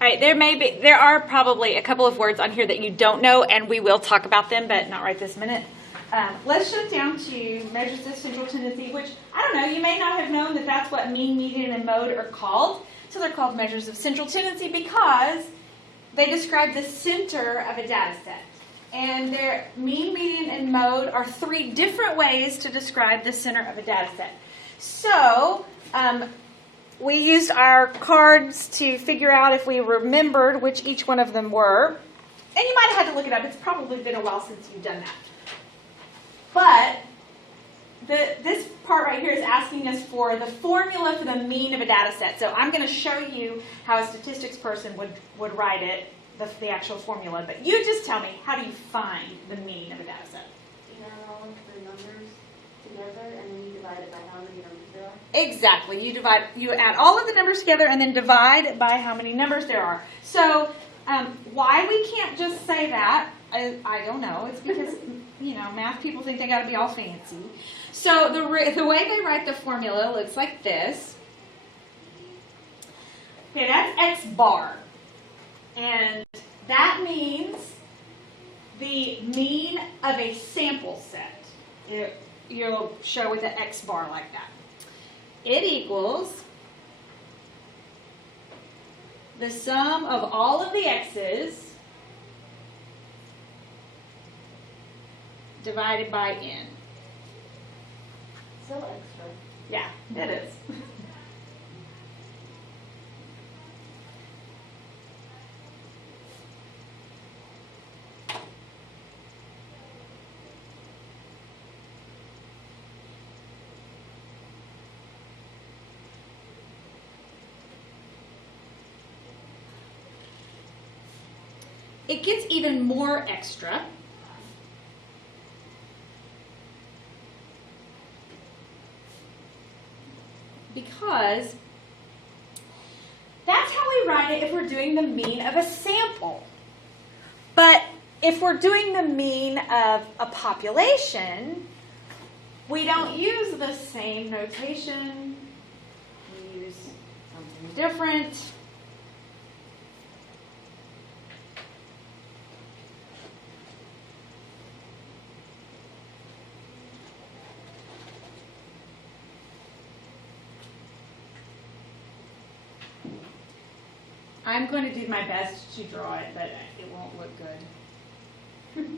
All right, there are probably a couple of words on here that you don't know, and we will talk about them, but not right this minute. Let's shift down to measures of central tendency, which, I don't know, you may not have known that that's what mean, median, and mode are called. So they're called measures of central tendency because they describe the center of a data set. And their mean, median, and mode are three different ways to describe the center of a data set. So we used our cards to figure out if we remembered which each one of them were. And you might have had to look it up. It's probably been a while since you've done that. But this part right here is asking us for the formula for the mean of a data set. So I'm going to show you how a statistics person would write it, the actual formula. But you just tell me, how do you find the mean of a data set? You add all of the numbers together and then you divide it by how many numbers there are? Exactly. You add all of the numbers together and then divide by how many numbers there are. So why we can't just say that, I don't know. It's because, math people think they got to be all fancy. So the way they write the formula looks like this. Okay, that's X bar. And that means the mean of a sample set. You'll show with an X bar like that. It equals the sum of all of the X's divided by N. So extra. Yeah, it is. It gets even more extra. Because that's how we write it if we're doing the mean of a sample. But if we're doing the mean of a population, we don't use the same notation. We use something different. I'm going to do my best to draw it, but it won't look good.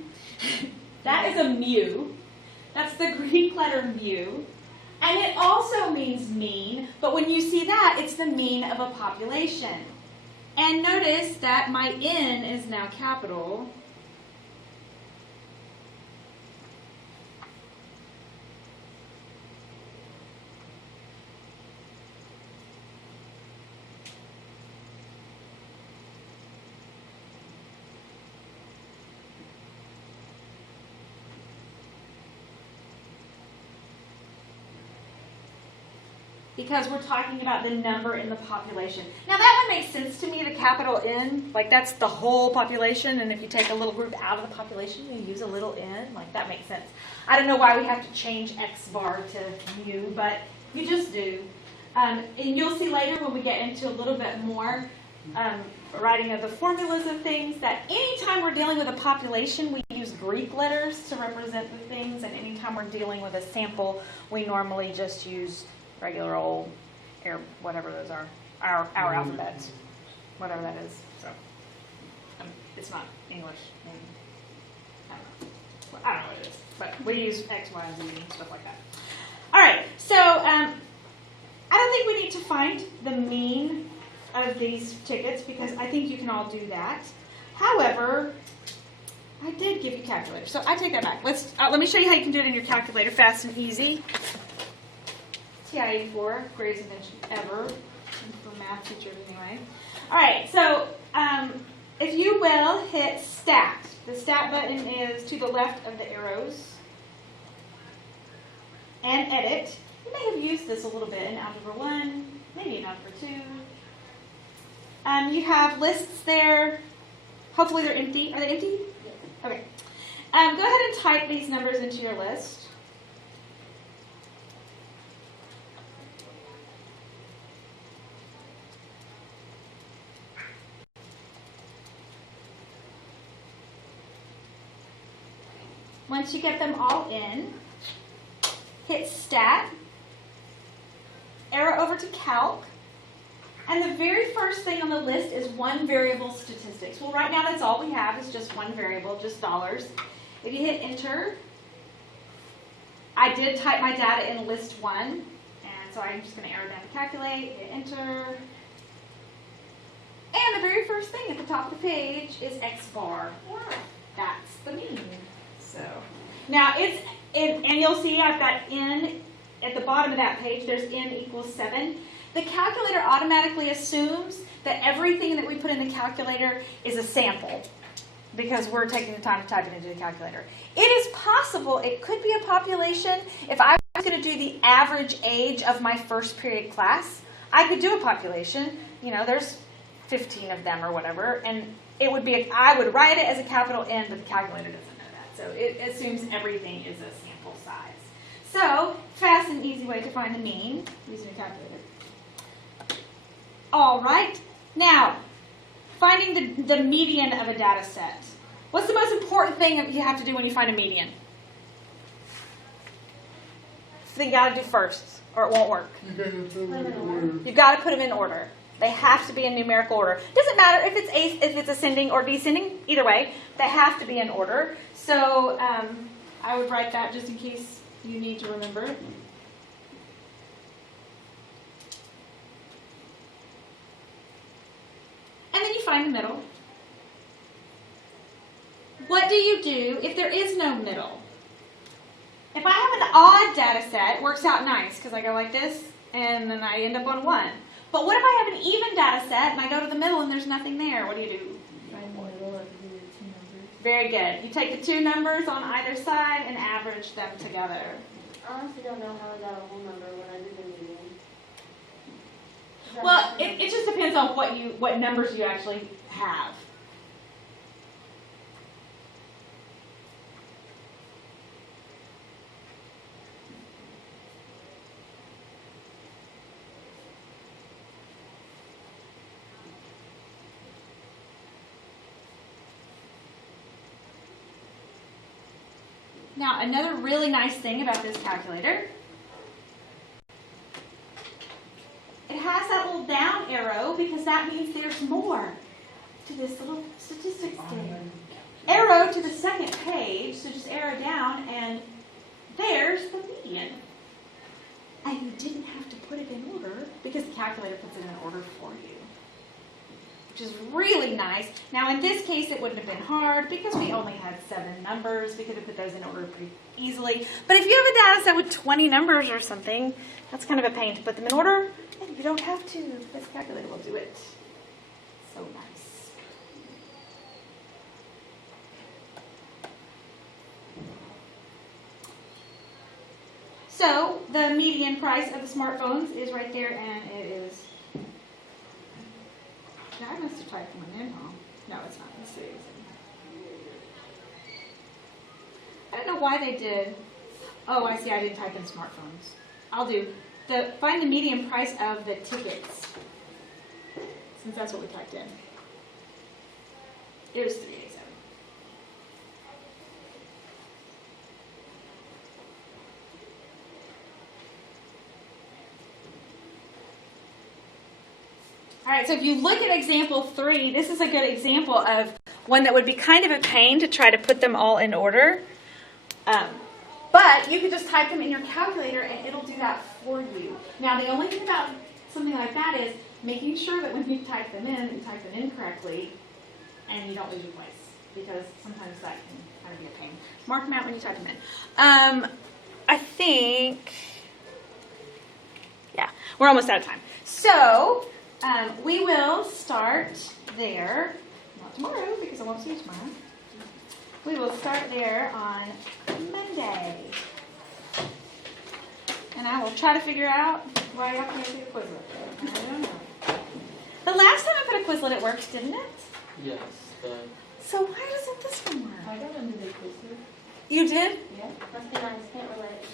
That is a mu. That's the Greek letter mu. And it also means mean, but when you see that, it's the mean of a population. And notice that my N is now capital. Because we're talking about the number in the population. Now that one makes sense to me, the capital N, like that's the whole population, and if you take a little group out of the population, you use a little n, like that makes sense. I don't know why we have to change X bar to mu, but you just do. And you'll see later when we get into a little bit more writing of the formulas of things, that anytime we're dealing with a population, we use Greek letters to represent the things, and anytime we're dealing with a sample, we normally just use regular old, or whatever those are, our alphabets, whatever that is. So it's not English. I don't know what it is, but we use X, Y, and Z and stuff like that. All right, so I don't think we need to find the mean of these tickets because I think you can all do that. However, I did give you calculators, so I take that back. Let me show you how you can do it in your calculator, fast and easy. TI-84, greatest invention ever, for math teachers anyway. All right, so if you will, hit Stat. The Stat button is to the left of the arrows. And Edit. You may have used this a little bit in Algebra 1, maybe in Algebra 2. You have lists there. Hopefully they're empty. Are they empty? Yes. Okay. Go ahead and type these numbers into your list. Once you get them all in, hit Stat, arrow over to Calc, and the very first thing on the list is one variable statistics. Well, right now that's all we have is just one variable, just dollars. If you hit Enter, I did type my data in list 1, and so I'm just going to arrow down to Calculate, hit Enter. And the very first thing at the top of the page is X bar. That's the mean. So now and you'll see I've got N at the bottom of that page. There's N equals 7. The calculator automatically assumes that everything that we put in the calculator is a sample because we're taking the time to type it into the calculator. It is possible it could be a population. If I was going to do the average age of my first period class, I could do a population. You know, there's 15 of them or whatever, and it would be, I would write it as a capital N, but the calculator doesn't know that. So it assumes everything is a sample size. So, fast and easy way to find the mean using a calculator. All right, now, finding the median of a data set. What's the most important thing that you have to do when you find a median? So you got to do first, or it won't work. You've got to put them in order. They have to be in numerical order. Doesn't matter if it's ascending or descending. Either way, they have to be in order. So I would write that just in case you need to remember. And then you find the middle. What do you do if there is no middle? If I have an odd data set, it works out nice because I go like this and then I end up on 1. But what if I have an even data set and I go to the middle and there's nothing there? What do you do? Very good. You take the two numbers on either side and average them together. I honestly don't know how I got a whole number when I did the median. Well, it just depends on what numbers you actually have. Now, another really nice thing about this calculator, it has that little down arrow because that means there's more to this little statistics thing. Arrow to the second page, so just arrow down, and there's the median. And you didn't have to put it in order because the calculator puts it in order for you, which is really nice. Now, in this case, it wouldn't have been hard because we only had 7 numbers. We could have put those in order pretty easily. But if you have a data set with 20 numbers or something, that's kind of a pain to put them in order. And you don't have to. This calculator will do it. So nice. So, the median price of the smartphones is right there, and it is... I must have typed one in wrong. No, it's not. Let's see. I don't know why they did. Oh, I see. I didn't type in smartphones. I'll do. Find the median price of the tickets, since that's what we typed in. It was $3.87. All right, so if you look at example 3, this is a good example of one that would be kind of a pain to try to put them all in order. But you could just type them in your calculator and it'll do that for you. Now, the only thing about something like that is making sure that when you type them in, you type them in correctly and you don't lose your place, because sometimes that can kind of be a pain. Mark them out when you type them in. I think, yeah, we're almost out of time. So, we will start there, not tomorrow because I won't see you tomorrow. We will start there on Monday. And I will try to figure out where I have to make the Quizlet. I don't know. The last time I put a Quizlet, it worked, didn't it? Yes, but... So why doesn't this one work? I got into the Quizlet. You did? Yeah. Must be nice, can't relate.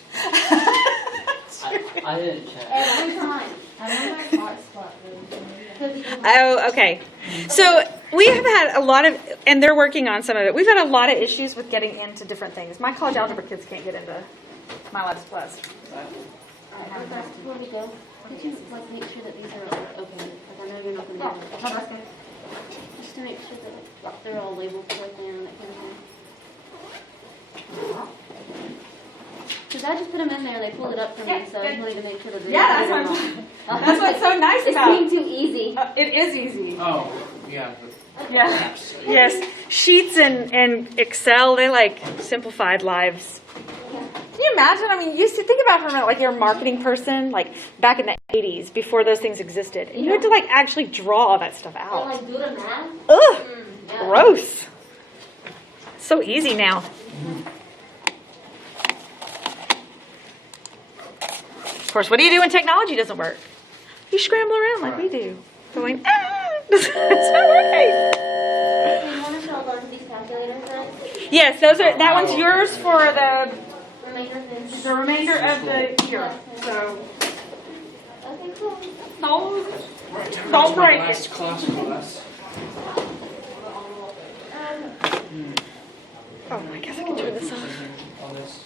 I didn't check. Every time. I'm on my hotspot though. Oh, okay. So We have had a lot of, and they're working on some of it. We've had a lot of issues with getting into different things. My college algebra kids can't get into MyLabs Plus. Before we go, could you like make sure that these are all open? Like I know you're not going to do it. Just to make sure that like, they're all labeled correctly and that kind of thing. Because I just put them in there, they pulled it up for me, so I just wanted to make sure that they Yeah, did it that's or not. That's what's so nice It about seemed too easy. it. Is easy. Oh, yeah. Yeah. Yes. Sheets and Excel, they like simplified lives. Can you imagine? I mean, you used to think about for a minute, like you're a marketing person, like back in the 80s, before those things existed. And you had to like actually draw all that stuff Or out. like do the math. Ugh, Yeah. gross. So easy now. Of course, what do you do when technology doesn't work? You scramble around like we do. Going, it's not working. Do you want to show both of these calculators then? Yes, those are. That one's yours for the Remainder of this. remainder of the year. So Okay, cool. don't break it. Last class. Oh, I guess I can turn this off. On this.